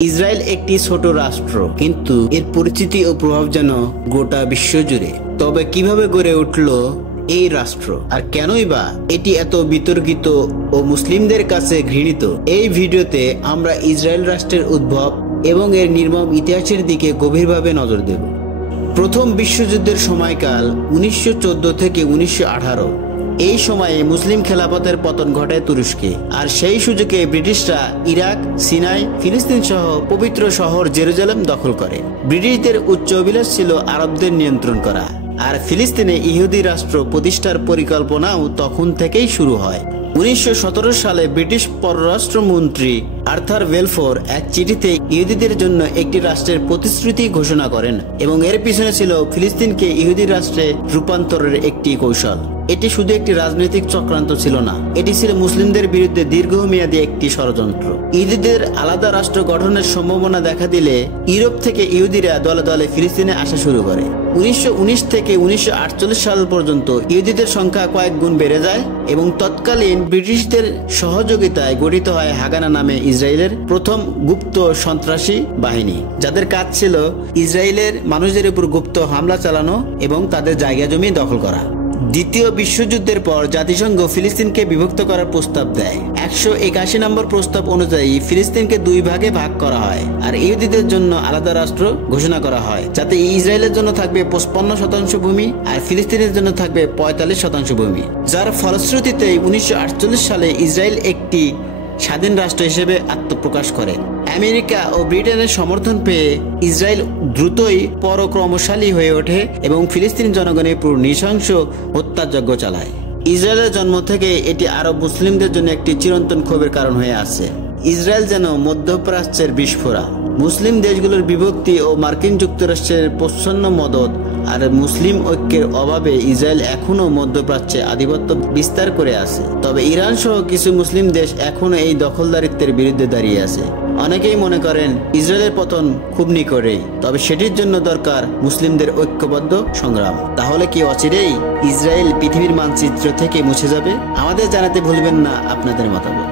Israel একটি ছোট রাষ্ট্র, কিন্তু এর পরিচিতি ও প্রভাব যেন গোটা বিশ্ব জুড়ে। তবে কিভাবে গড়ে উঠল এই রাষ্ট্র, আর কেনই বা এটি এত বিতর্কিত ও মুসলিমদের কাছে ঘৃণিত? এই ভিডিওতে আমরা ইসরায়েল রাষ্ট্রের উদ্ভব এবং এর নির্মম ইতিহাসের দিকে গভীরভাবে নজর দেব। প্রথম বিশ্বযুদ্ধের সময়কাল 1914 থেকে 1918। এই সময়ে মুসলিম খেলাফতের পতন ঘটায় তুরস্কে, আর সেই সুযোগে ব্রিটিশরা ইরাক, সিনাই, ফিলিস্তিন সহ পবিত্র শহর জেরুজালেম দখল করে। ব্রিটিশদের উচ্চ অভিলাষ ছিল আরবদের নিয়ন্ত্রণ করা, আর ফিলিস্তিনে ইহুদি রাষ্ট্র প্রতিষ্ঠার পরিকল্পনাও তখন থেকেই শুরু হয়। 1917 সালে ব্রিটিশ পররাষ্ট্রমন্ত্রী আর্থার বেলফোর এক চিঠিতে ইহুদিদের জন্য একটি রাষ্ট্রের প্রতিশ্রুতি ঘোষণা করেন, এবং এর পিছনে ছিল ফিলিস্তিনকে ইহুদি রাষ্ট্রে রূপান্তরের একটি কৌশল। এটি শুধু একটি রাজনৈতিক চক্রান্ত ছিল না, এটি ছিল মুসলিমদের বিরুদ্ধে দীর্ঘমেয়াদী একটি ষড়যন্ত্র। ইহুদিদের আলাদা রাষ্ট্র গঠনের সম্ভাবনা দেখা দিলে ইউরোপ থেকে ইহুদিরা দলে দলে ফিলিস্তিনে আসা শুরু করে। 1919 থেকে 1948 সাল পর্যন্ত ইহুদিদের সংখ্যা কয়েক গুণ বেড়ে যায়, এবং তৎকালীন ব্রিটিশদের সহযোগিতায় গঠিত হয় হাগানা নামে ইসরায়েলের প্রথম গুপ্ত সন্ত্রাসী বাহিনী, যাদের কাজ ছিল ইসরায়েলের মানুষদের উপর গুপ্ত হামলা চালানো এবং তাদের জায়গা জমি দখল করা। দ্বিতীয় বিশ্বযুদ্ধের পর জাতিসংঘ ফিলিস্তিনকে বিভক্ত করার প্রস্তাব দেয়। 181 নম্বর প্রস্তাব অনুযায়ী ফিলিস্তিনকে দুই ভাগে ভাগ করা হয়, আর ইহুদিদের জন্য আলাদা রাষ্ট্র ঘোষণা করা হয়, যাতে ইসরায়েলের জন্য থাকবে 55% ভূমি আর ফিলিস্তিনের জন্য থাকবে 45% ভূমি। যার ফলশ্রুতিতে 1948 সালে ইসরায়েল একটি স্বাধীন রাষ্ট্র হিসেবে আত্মপ্রকাশ করে। আমেরিকা ও ব্রিটেনের সমর্থন পেয়ে ইসরায়েল দ্রুতই পরাক্রমশালী হয়ে ওঠে এবং ফিলিস্তিনি জনগণের উপর নৃশংস হত্যাযজ্ঞ চালায়। ইসরায়েলের জন্ম থেকে এটি আরব মুসলিমদের জন্য একটি চিরন্তন ক্ষোভের কারণ হয়ে আছে। ইসরায়েল যেন মধ্যপ্রাচ্যের বিস্ফোরা। মুসলিম দেশগুলোর বিভক্তি ও মার্কিন যুক্তরাষ্ট্রের প্রচ্ছন্ন মদদ আর মুসলিম ঐক্যের অভাবে ইসরায়েল এখনো মধ্যপ্রাচ্যে আধিপত্য বিস্তার করে আছে। তবে ইরান সহ কিছু মুসলিম দেশ এখনো এই দখলদারিত্বের বিরুদ্ধে দাঁড়িয়ে আছে। অনেকেই মনে করেন ইসরায়েলের পতন খুব নিকটেই, তবে সেটির জন্য দরকার মুসলিমদের ঐক্যবদ্ধ সংগ্রাম। তাহলে কি অচিরেই ইসরায়েল পৃথিবীর মানচিত্র থেকে মুছে যাবে? আমাদের জানাতে ভুলবেন না আপনাদের মতামত।